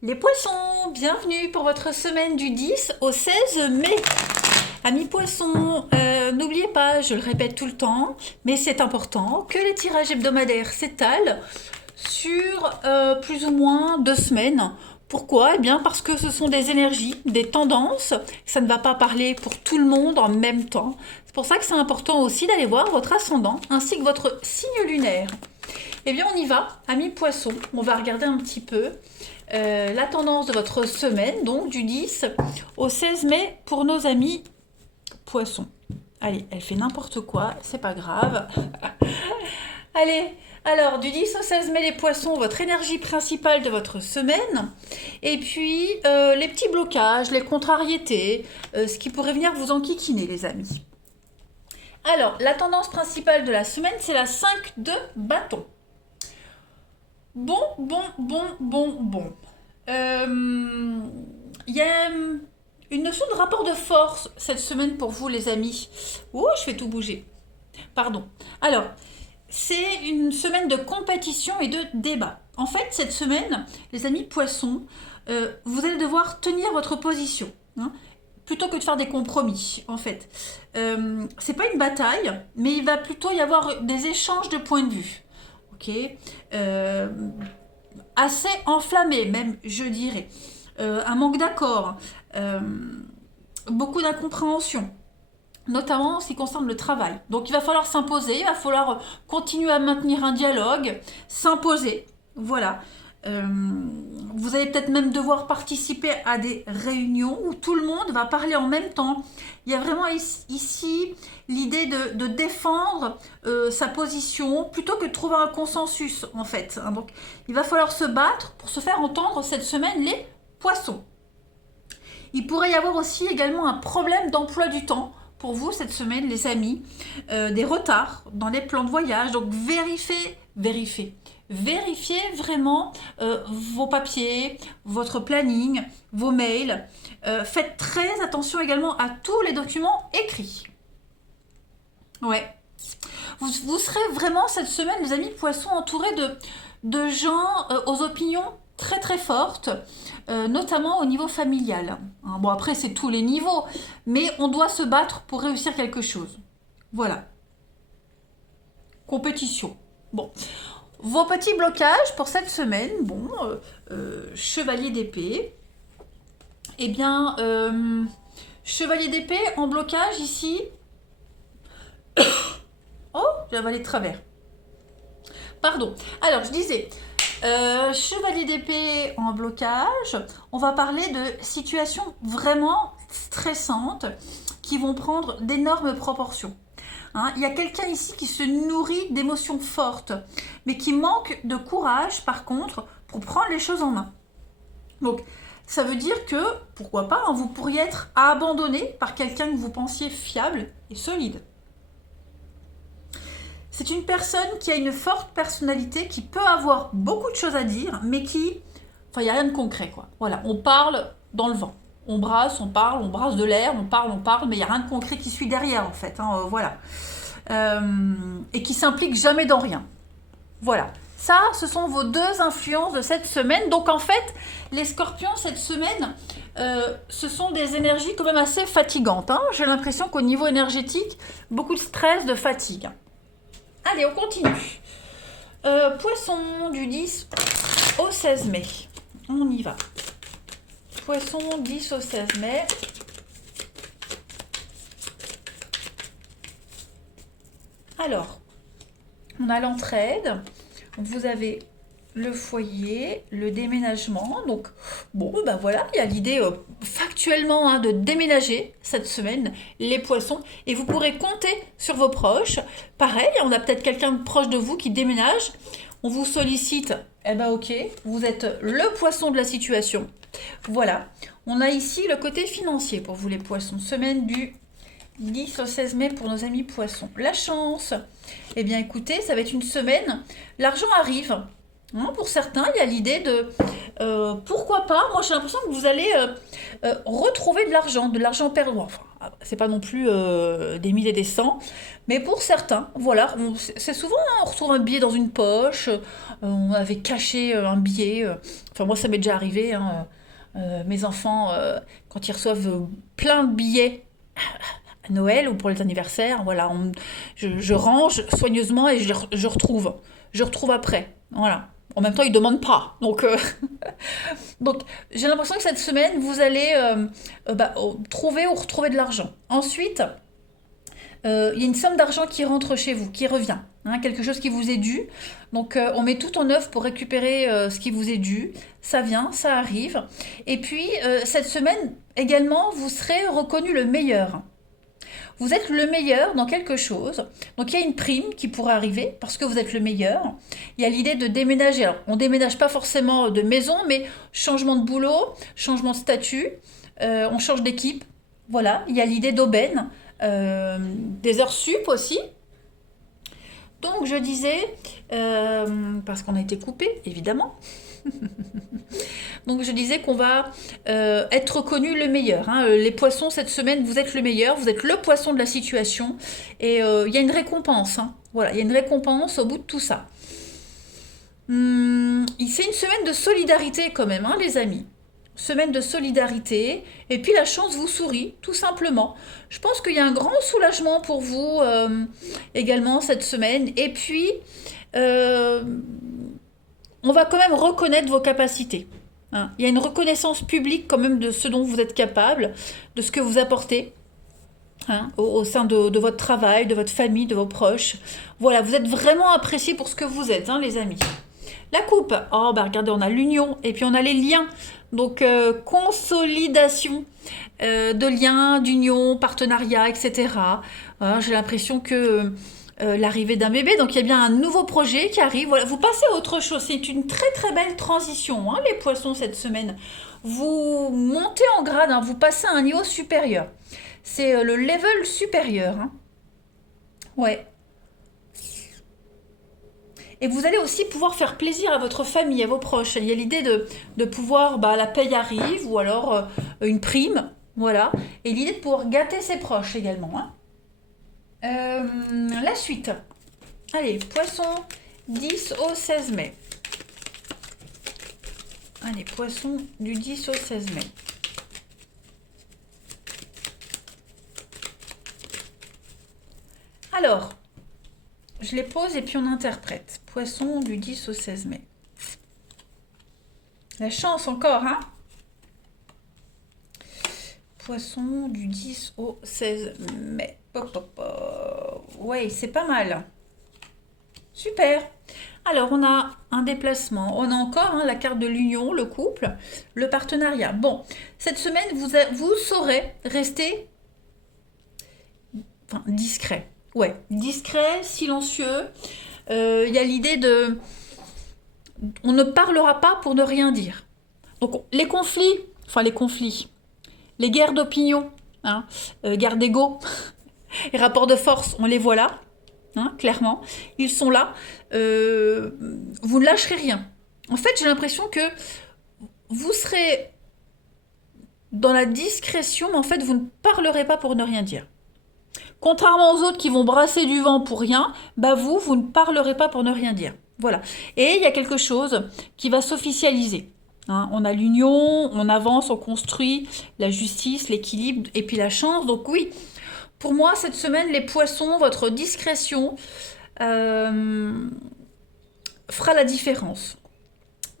Les poissons, bienvenue pour votre semaine du 10 au 16 mai. Amis poissons, n'oubliez pas, je le répète tout le temps, mais c'est important, que les tirages hebdomadaires s'étalent sur plus ou moins 2 semaines. Pourquoi? Eh bien parce que ce sont des énergies, des tendances, ça ne va pas parler pour tout le monde en même temps. C'est pour ça que c'est important aussi d'aller voir votre ascendant ainsi que votre signe lunaire. Eh bien on y va, amis poissons, on va regarder un petit peu la tendance de votre semaine, donc du 10 au 16 mai pour nos amis poissons. Allez, elle fait n'importe quoi, c'est pas grave. Allez, alors du 10 au 16 mai les poissons, votre énergie principale de votre semaine. Et puis les petits blocages, les contrariétés, ce qui pourrait venir vous enquiquiner les amis. Alors, la tendance principale de la semaine, c'est la 5 de bâton. Bon. Il y a une notion de rapport de force cette semaine pour vous, les amis. Oh, je fais tout bouger. Pardon. Alors, c'est une semaine de compétition et de débat. En fait, cette semaine, les amis poissons, vous allez devoir tenir votre position, hein, plutôt que de faire des compromis, en fait. C'est pas une bataille, mais il va plutôt y avoir des échanges de points de vue. Ok, assez enflammé même, je dirais. Un manque d'accord, beaucoup d'incompréhension, notamment en ce qui concerne le travail. Donc il va falloir s'imposer, il va falloir continuer à maintenir un dialogue, s'imposer, voilà. Vous allez peut-être même devoir participer à des réunions où tout le monde va parler en même temps. Il y a vraiment ici l'idée de défendre sa position plutôt que de trouver un consensus en fait. Donc il va falloir se battre pour se faire entendre cette semaine les poissons. Il pourrait y avoir aussi également un problème d'emploi du temps pour vous cette semaine les amis, des retards dans les plans de voyage. Donc vérifiez vraiment vos papiers, votre planning, vos mails. Faites très attention également à tous les documents écrits. Ouais. Vous serez vraiment cette semaine, les amis poissons, entourés de gens aux opinions très très fortes, notamment au niveau familial. Hein, bon, après, c'est tous les niveaux, mais on doit se battre pour réussir quelque chose. Voilà. Compétition. Bon. Vos petits blocages pour cette semaine, bon, chevalier d'épée. Eh bien, chevalier d'épée en blocage ici. Oh, j'ai avalé de travers. Pardon. Alors, je disais, chevalier d'épée en blocage, on va parler de situations vraiment stressantes qui vont prendre d'énormes proportions. Hein, il y a quelqu'un ici qui se nourrit d'émotions fortes, mais qui manque de courage, par contre, pour prendre les choses en main. Donc, ça veut dire que, pourquoi pas, hein, vous pourriez être abandonné par quelqu'un que vous pensiez fiable et solide. C'est une personne qui a une forte personnalité, qui peut avoir beaucoup de choses à dire, mais qui... Enfin, il n'y a rien de concret, quoi. Voilà, on parle dans le vent. On brasse, on parle, on brasse de l'air, on parle, mais il n'y a rien de concret qui suit derrière, en fait. Hein, voilà. Et qui s'implique jamais dans rien. Voilà. Ça, ce sont vos deux influences de cette semaine. Donc, en fait, les scorpions, cette semaine, ce sont des énergies quand même assez fatigantes. Hein. J'ai l'impression qu'au niveau énergétique, beaucoup de stress, de fatigue. Allez, on continue. Poisson du 10 au 16 mai. On y va. Poisson 10 au 16 mai. Alors, on a l'entraide. Vous avez le foyer, le déménagement. Donc, bon, ben voilà, il y a l'idée factuellement hein, de déménager cette semaine, les poissons. Et vous pourrez compter sur vos proches. Pareil, on a peut-être quelqu'un de proche de vous qui déménage. On vous sollicite. Eh ben ok, vous êtes le poisson de la situation. Voilà. On a ici le côté financier pour vous les poissons. Semaine du 10 au 16 mai pour nos amis poissons. La chance. Eh bien écoutez, ça va être une semaine. L'argent arrive. Hein, pour certains, il y a l'idée de pourquoi pas. Moi, j'ai l'impression que vous allez retrouver de l'argent perdu. Enfin, c'est pas non plus des milliers et des cents, mais pour certains, voilà, c'est souvent hein, on retrouve un billet dans une poche. On avait caché un billet. Enfin, moi, ça m'est déjà arrivé. Hein, mes enfants, quand ils reçoivent plein de billets à Noël ou pour les anniversaires, voilà, je range soigneusement et je retrouve après. Voilà. En même temps, ils ne demandent pas. Donc j'ai l'impression que cette semaine, vous allez trouver ou retrouver de l'argent. Ensuite, il y a une somme d'argent qui rentre chez vous, qui revient. Hein, quelque chose qui vous est dû. Donc on met tout en œuvre pour récupérer ce qui vous est dû. Ça vient, ça arrive. Et puis cette semaine également, vous serez reconnu le meilleur. Vous êtes le meilleur dans quelque chose. Donc il y a une prime qui pourrait arriver parce que vous êtes le meilleur. Il y a l'idée de déménager. Alors on déménage pas forcément de maison, mais changement de boulot, changement de statut, on change d'équipe. Voilà, il y a l'idée d'aubaine, des heures sup aussi. Donc je disais, parce qu'on a été coupé, évidemment. Donc je disais qu'on va être reconnu le meilleur. Hein. Les poissons, cette semaine, vous êtes le meilleur, vous êtes le poisson de la situation. Et il y a une récompense. Hein. Voilà, il y a une récompense au bout de tout ça. C'est une semaine de solidarité quand même, hein, les amis. Semaine de solidarité. Et puis la chance vous sourit, tout simplement. Je pense qu'il y a un grand soulagement pour vous également cette semaine. Et puis, euh, on va quand même reconnaître vos capacités. Hein. Il y a une reconnaissance publique quand même de ce dont vous êtes capable, de ce que vous apportez hein, au sein de votre travail, de votre famille, de vos proches. Voilà, vous êtes vraiment appréciés pour ce que vous êtes, hein, les amis. La coupe, oh bah regardez, on a l'union et puis on a les liens. Donc consolidation de liens, d'union, partenariat, etc. Voilà, j'ai l'impression que l'arrivée d'un bébé, donc il y a bien un nouveau projet qui arrive. Voilà, vous passez à autre chose. C'est une très très belle transition, hein, les poissons cette semaine. Vous montez en grade, hein, vous passez à un niveau supérieur. C'est le level supérieur. Hein. Ouais. Et vous allez aussi pouvoir faire plaisir à votre famille, à vos proches. Il y a l'idée de pouvoir, bah, la paye arrive, ou alors une prime, voilà. Et l'idée de pouvoir gâter ses proches également. Hein. La suite. Allez, poisson 10 au 16 mai. Allez, poisson du 10 au 16 mai. Alors, je les pose et puis on interprète. Poisson du 10 au 16 mai. La chance encore, hein? Poisson du 10 au 16 mai. Pop, pop, pop. Ouais, c'est pas mal. Super. Alors, on a un déplacement. On a encore hein, la carte de l'union, le couple, le partenariat. Bon, cette semaine, vous saurez rester discret. Ouais, discret, silencieux. Il y a l'idée de... On ne parlera pas pour ne rien dire. Donc, les conflits, les guerres d'opinion, hein, guerres d'ego, les rapports de force, on les voit là. Hein, clairement, ils sont là. Vous ne lâcherez rien. En fait, j'ai l'impression que vous serez dans la discrétion, mais en fait, vous ne parlerez pas pour ne rien dire. Contrairement aux autres qui vont brasser du vent pour rien, bah vous ne parlerez pas pour ne rien dire. Voilà. Et il y a quelque chose qui va s'officialiser. Hein, on a l'union, on avance, on construit la justice, l'équilibre et puis la chance. Donc oui, pour moi, cette semaine, les poissons, votre discrétion fera la différence.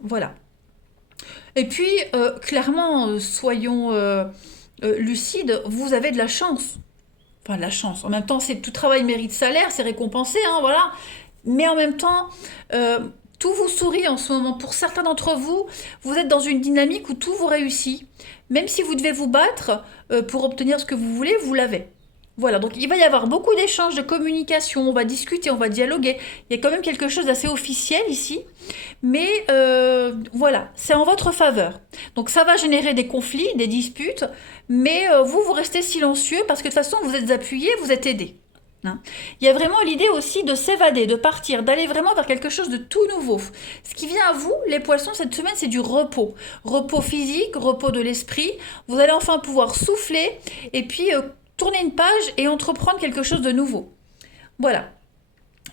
Voilà. Et puis, clairement, soyons lucides, vous avez de la chance. Enfin, de la chance. En même temps, c'est tout travail mérite salaire, c'est récompensé, hein, voilà. Mais en même temps, tout vous sourit en ce moment. Pour certains d'entre vous, vous êtes dans une dynamique où tout vous réussit. Même si vous devez vous battre pour obtenir ce que vous voulez, vous l'avez. Voilà, donc il va y avoir beaucoup d'échanges, de communication, on va discuter, on va dialoguer. Il y a quand même quelque chose d'assez officiel ici, mais voilà, c'est en votre faveur. Donc ça va générer des conflits, des disputes, mais vous restez silencieux parce que de toute façon, vous êtes appuyé, vous êtes aidé. Hein. Il y a vraiment l'idée aussi de s'évader, de partir, d'aller vraiment vers quelque chose de tout nouveau. Ce qui vient à vous, les poissons, cette semaine, c'est du repos. Repos physique, repos de l'esprit. Vous allez enfin pouvoir souffler et puis tourner une page et entreprendre quelque chose de nouveau. Voilà.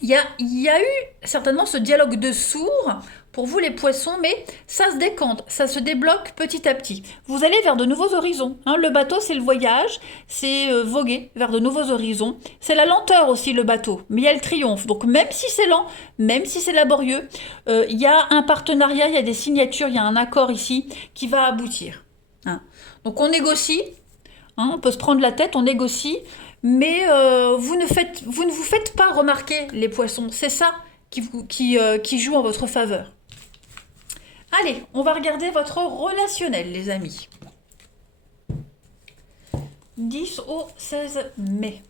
Il y a eu certainement ce dialogue de sourds pour vous les poissons, mais ça se décante, ça se débloque petit à petit. Vous allez vers de nouveaux horizons. Hein. Le bateau, c'est le voyage, c'est voguer vers de nouveaux horizons. C'est la lenteur aussi, le bateau, mais il y a le triomphe. Donc même si c'est lent, même si c'est laborieux, il y a un partenariat, il y a des signatures, il y a un accord ici qui va aboutir. Hein. Donc on négocie, hein, on peut se prendre la tête, on négocie, mais vous ne vous faites pas remarquer, les poissons. C'est ça qui joue en votre faveur. Allez, on va regarder votre relationnel, les amis. 10 au 16 mai.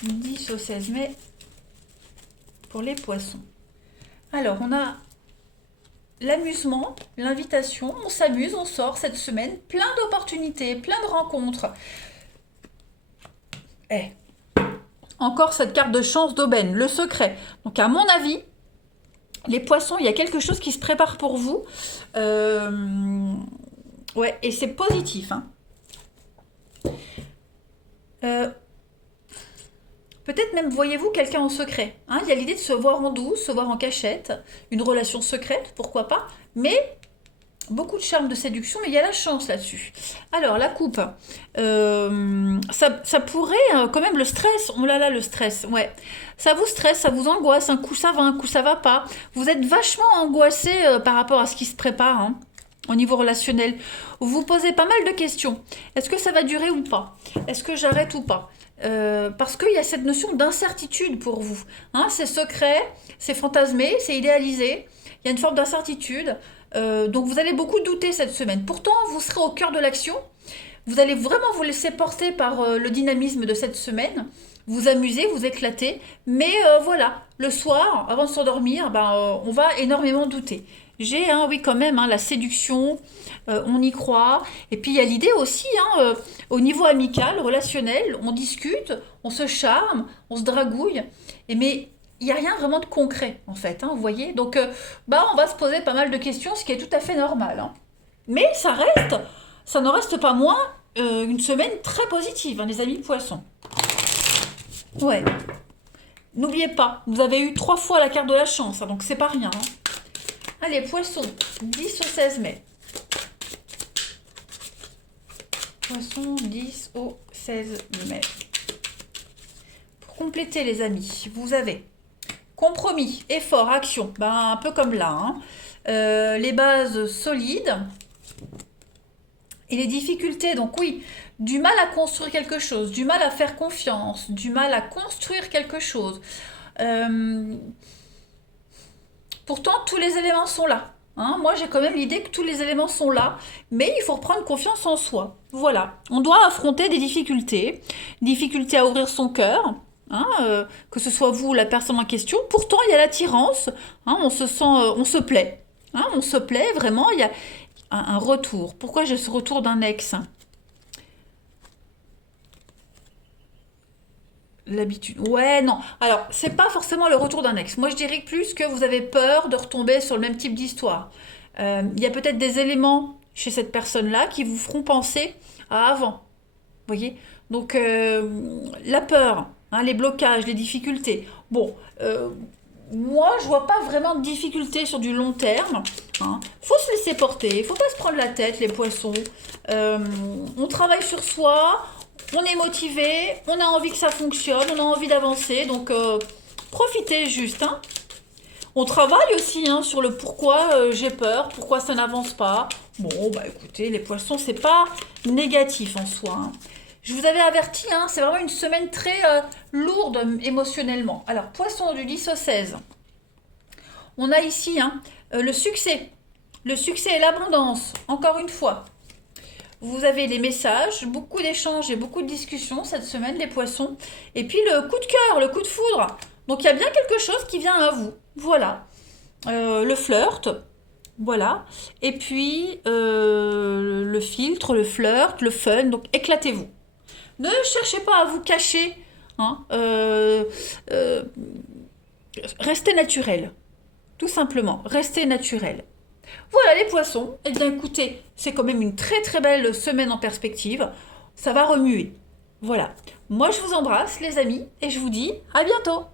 « 10 au 16 mai pour les poissons. » Alors, on a l'amusement, l'invitation, on s'amuse, on sort cette semaine, plein d'opportunités, plein de rencontres. Encore cette carte de chance d'aubaine, le secret. Donc à mon avis, les poissons, il y a quelque chose qui se prépare pour vous. Ouais, et c'est positif. Hein. Peut-être même voyez-vous quelqu'un en secret. Hein. Il y a l'idée de se voir en douce, se voir en cachette, une relation secrète, pourquoi pas. Mais beaucoup de charme, de séduction, mais il y a la chance là-dessus. Alors, la coupe, ça pourrait, quand même, le stress, oh là là, le stress, ouais. Ça vous stresse, ça vous angoisse, un coup ça va, un coup ça va pas. Vous êtes vachement angoissé par rapport à ce qui se prépare, hein, au niveau relationnel. Vous vous posez pas mal de questions. Est-ce que ça va durer ou pas? Est-ce que j'arrête ou pas? Parce qu'il y a cette notion d'incertitude pour vous. Hein, c'est secret, c'est fantasmé, c'est idéalisé. Il y a une forme d'incertitude. Donc vous allez beaucoup douter cette semaine. Pourtant, vous serez au cœur de l'action. Vous allez vraiment vous laisser porter par le dynamisme de cette semaine. Vous amuser, vous éclater. Mais voilà, le soir, avant de s'endormir, on va énormément douter. J'ai, oui quand même, la séduction, on y croit. Et puis il y a l'idée aussi, au niveau amical, relationnel, on discute, on se charme, on se dragouille. Mais il n'y a rien vraiment de concret, en fait, vous voyez. Donc, on va se poser pas mal de questions, ce qui est tout à fait normal. Hein. Mais ça n'en reste pas moins une semaine très positive, les amis poissons. Ouais. N'oubliez pas, vous avez eu 3 fois la carte de la chance, donc c'est pas rien. Hein. Allez, poissons, 10 au 16 mai. Poissons, 10 au 16 mai. Pour compléter, les amis, vous avez compromis, effort, action, un peu comme là. Hein. Les bases solides et les difficultés. Donc oui, du mal à construire quelque chose, du mal à faire confiance, du mal à construire quelque chose. Pourtant, tous les éléments sont là. Hein. Moi, j'ai quand même l'idée que tous les éléments sont là, mais il faut reprendre confiance en soi. Voilà, on doit affronter des difficultés à ouvrir son cœur. Hein, que ce soit vous ou la personne en question. Pourtant, il y a l'attirance, on se sent, on se plaît. Hein, on se plaît, vraiment, il y a un retour. Pourquoi j'ai ce retour d'un ex? L'habitude. Ouais, non. Alors, c'est pas forcément le retour d'un ex. Moi, je dirais plus que vous avez peur de retomber sur le même type d'histoire. Il y a peut-être des éléments chez cette personne-là qui vous feront penser à avant. Vous voyez? Donc, la peur, les blocages, les difficultés. Bon, moi, je vois pas vraiment de difficultés sur du long terme. Faut se laisser porter, faut pas se prendre la tête, les poissons. On travaille sur soi, on est motivé, on a envie que ça fonctionne, on a envie d'avancer. Donc, profitez juste. Hein. On travaille aussi sur le pourquoi j'ai peur, pourquoi ça n'avance pas. Bon, écoutez, les poissons, c'est pas négatif en soi. Hein. Je vous avais averti, c'est vraiment une semaine très lourde émotionnellement. Alors, poisson du 10 au 16. On a ici le succès. Le succès et l'abondance, encore une fois. Vous avez les messages, beaucoup d'échanges et beaucoup de discussions cette semaine, les poissons. Et puis le coup de cœur, le coup de foudre. Donc, il y a bien quelque chose qui vient à vous. Voilà. Le flirt. Voilà. Et puis, le filtre, le flirt, le fun. Donc, éclatez-vous. Ne cherchez pas à vous cacher. Hein. Restez naturel. Tout simplement. Restez naturel. Voilà les poissons. Eh bien, écoutez, c'est quand même une très très belle semaine en perspective. Ça va remuer. Voilà. Moi, je vous embrasse, les amis, et je vous dis à bientôt.